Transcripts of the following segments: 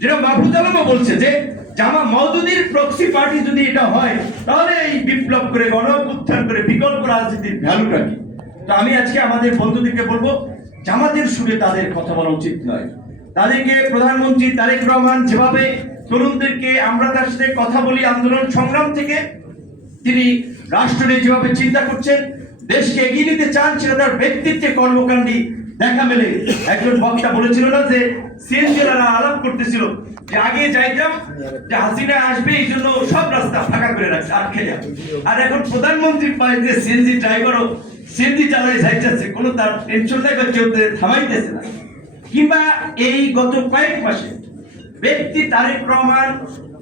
যেটা মাহফুজ আলমও বলছে যে জামা মওদুদির প্রক্সি পার্টি যদি এটা হয় তাহলে এই বিপ্লব করে গণ উত্থান করে বিকল্প রাজনীতির ভ্যালুটা কি। তো আমি আজকে আমাদের বন্ধুদেরকে বলবো জামাতের সুরে তাদের কথা বলা উচিত নয়। তাদেরকে প্রধানমন্ত্রী তারেক রহমান যেভাবে তরুণদেরকে আমরা তার সাথে কথা বলি আন্দোলন সংগ্রাম থেকে তিনি রাষ্ট্র নিয়ে যেভাবে চিন্তা করছেন দেশকে এগিয়ে নিতে চান সেটা তার ব্যক্তিত্বে কর্মকাণ্ডী দেখা মেলে। একজন বক্তা বলেছিল না যে সিএনজিরা আলাপ করতেছিল যে আগে যাইতাম যে হাসিনা আসবে এই জন্য সব রাস্তা ফাঁকা করে রাখছে আর খেলে, আর এখন প্রধানমন্ত্রীর পায়ে যে সিএনজি ড্রাইভারও সিএনজি চালায় যাইতেছে, কোনো তার টেনশন নাই বা কেউ থামাইতেছে না। কিংবা এই গত কয়েক মাসে ব্যক্তি তারেক রহমান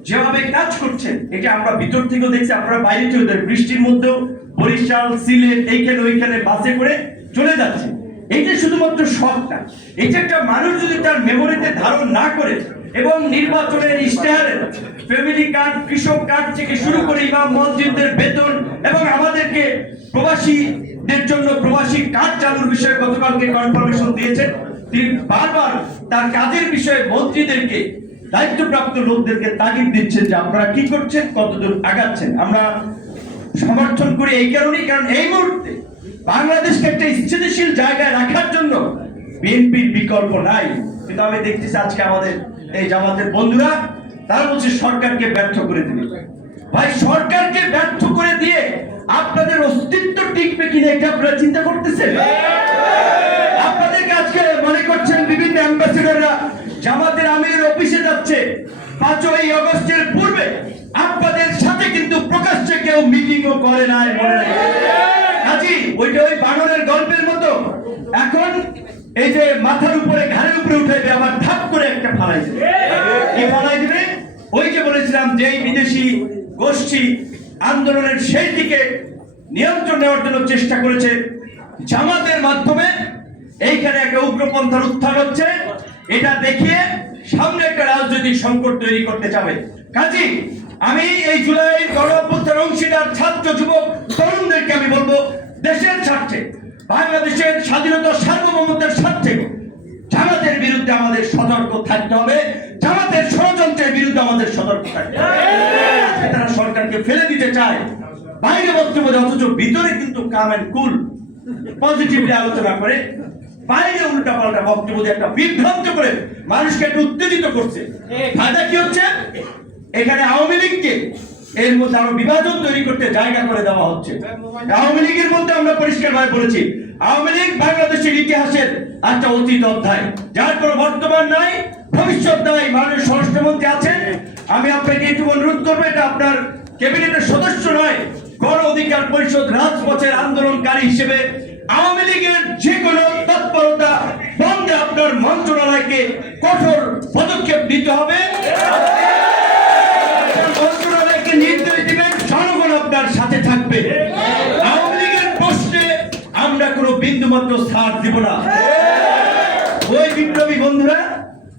যেভাবে কাজ করছেন এটা আমরা ভিতর থেকেও দেখছি, আপনারা বাইরে চলে বৃষ্টির মধ্যেও বরিশাল সিলেট এইখানে ওইখানে বাসে করে চলে যাচ্ছে। এইটা শুধুমাত্র শখ না, এটা একটা মানুষ যদি তার মেমোরিতে ধারণ না করে এবং নির্বাচনের ইশতেহারের ফ্যামিলি কার্ড কৃষক কার্ড থেকে শুরু করে ইমাম মসজিদদের বেতন এবং আমাদেরকে প্রবাসীদের জন্য প্রবাসী কার্ড চালুর বিষয়ে গতকালকে কনফার্মেশন দিয়েছেন। তিনি বারবার তার কাজের বিষয়ে মন্ত্রীদেরকে দায়িত্বপ্রাপ্ত লোকদেরকে তাগিদ দিচ্ছেন যে আপনারা কি করছেন কতদূর আগাচ্ছেন। আমরা সমর্থন করি এই কারণেই, কারণ এই মুহূর্তে বাংলাদেশকে একটা স্থিতিশীল জায়গায় রাখার জন্য বিএনপির বিকল্প নাই। কিন্তু আমি দেখতেছি আজকে আমাদের এই জামাতের বন্ধুরা তারা বলছে সরকারকে ব্যর্থ করে দিবে। ভাই সরকারকে ব্যর্থ করে দিয়ে আপনাদের অস্তিত্ব টিকবে কিনা এটা আপনারা চিন্তা করতেছেন? আপনাদেরকে আজকে মনে করছেন বিভিন্ন অ্যাম্বাসেডররা জামাতের আমিরের অফিসে যাচ্ছে 5ই আগস্টের পূর্বে আপনাদের সাথে কিন্তু প্রকাশ্যে কেউ মিটিংও করে নাই, মনে রাখবেন। কাজী ওইটা ওই বানরের গল্পের মতো এখন এই যে মাথার উপরে ঘাড়ের উপরে উঠাইবে আবার ধাপ করে একটা ফালাই দেবে। কি ফালাই দিবে? ওই যে বলেছিলাম যে বিদেশি গোষ্ঠী আন্দোলনের সেই দিকে নিয়ন্ত্রণ নেওয়ার জন্য চেষ্টা করেছে জামাতের মাধ্যমে, এইখানে একটা উগ্রপন্থার উত্থান হচ্ছে, এটা দেখিয়ে সামনে একটা রাজনৈতিক সংকট তৈরি করতে যাবে। কাজী আমি এই জুলাই গণঅভ্যুত্থান অংশীদার ছাত্র যুবক তরুণদেরকে আমি বলবো দেশের স্বার্থে বাংলাদেশের স্বাধীনতা সার্বভৌমত্বের স্বার্থে জামাতের বিরুদ্ধে আমাদের সতর্ক থাকতে হবে, জামাতের ষড়যন্ত্রের বিরুদ্ধে আমাদের সতর্ক থাকতে হবে। তারা সরকারকে ফেলে দিতে চায় বাইরে বক্তব্য, অথচ ভিতরে কিন্তু কাম এন্ড কুল পজিটিভলি আলোচনা করে বাইরে উল্টা পাল্টা বক্তব্য দিয়ে একটা বিভ্রান্ত করে মানুষকে একটু উত্তেজিত করছে। ফায়দা কি হচ্ছে? এখানে আওয়ামী লীগকে এর মধ্যে আরো বিভাজন তৈরি করতে জায়গা করে দেওয়া হচ্ছে। আওয়ামী লীগের মধ্যে আমরা পরিষ্কারভাবে বলেছি আওয়ামী লীগ বাংলাদেশের ইতিহাসের একটা অতীত অধ্যায়, যার কোনো বর্তমান নাই, ভবিষ্যৎ নাই। মাননীয় স্বরাষ্ট্রমন্ত্রী আছেন, আমি আপনাকে একটু অনুরোধ করবো, এটা আপনার ক্যাবিনেটের সদস্য নয়, গণ অধিকার পরিষদ রাজপথের আন্দোলনকারী হিসেবে আওয়ামী লীগের যে কোনো তৎপরতা বন্ধে আপনার মন্ত্রণালয়কে কঠোর পদক্ষেপ নিতে হবে। মন্ত্রণালয়কে নির্দেশ দিবেন, জনগণ আপনার সাথে থাকবে। আওয়ামী লীগের প্রশ্নে আমরা কোনো বিন্দু মাত্র ছাড় দিব না। ওই বিপ্লবী বন্ধুরা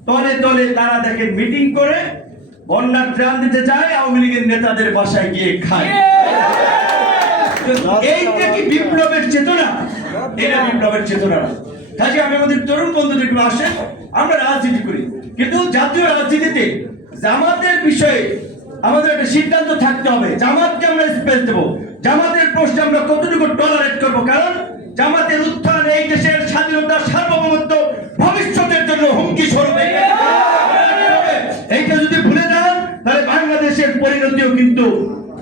তলে তলে তারা দেখেন মিটিং করে বন্যার ত্রাণ দিতে যায়, আওয়ামী লীগের নেতাদের বাসায় গিয়ে খায়। এইটা কি বিপ্লবের চেতনা? এটা বিপ্লবের চেতনা না। কাজে আমি আমাদের তরুণ বন্ধুদের আসেন, আমরা রাজনীতি করি, কিন্তু জাতীয় রাজনীতিতে জামাতের বিষয়ে আমাদের একটা সিদ্ধান্ত থাকতে হবে। জামাতকে আমরা স্পেস দেবো, জামাতের প্রশ্নে আমরা কতটুকু টলারেট করবো, কারণ জামাতের উত্থান এই দেশের স্বাধীনতা সার্বভৌমত্ব ভবিষ্যতের জন্য হুমকি স্বরূপ। এইটা যদি ভুলে যান তাহলে বাংলাদেশের পরিণতিও কিন্তু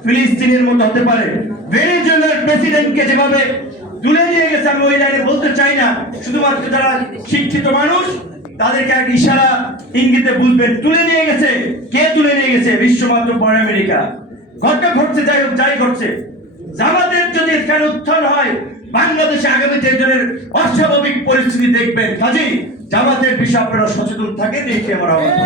ফিলিস্তিনের মতো হতে পারে। ভেনেজুয়েলার প্রেসিডেন্টকে যেভাবে তুলে নিয়ে গেছে, আমি ওই লাইনে বলতে চাই না, শুধুমাত্র যারা শিক্ষিত মানুষ তাদেরকে এক ইশারা ইঙ্গিতে বুঝবেন, তুলে নিয়ে গেছে। কে তুলে নিয়ে গেছে? বিশ্বমাত্র পরে আমেরিকা। ঘটনা ঘটছে, যাই হোক যাই ঘটছে, জামাতের যদি এখানে উত্থান হয় বাংলাদেশে আগামীতে এই ধরনের অস্বাভাবিক পরিস্থিতি দেখবেন। কাজেই জামাতের বিষয়ে আপনারা সচেতন থাকেন, এই আমার আহ্বান।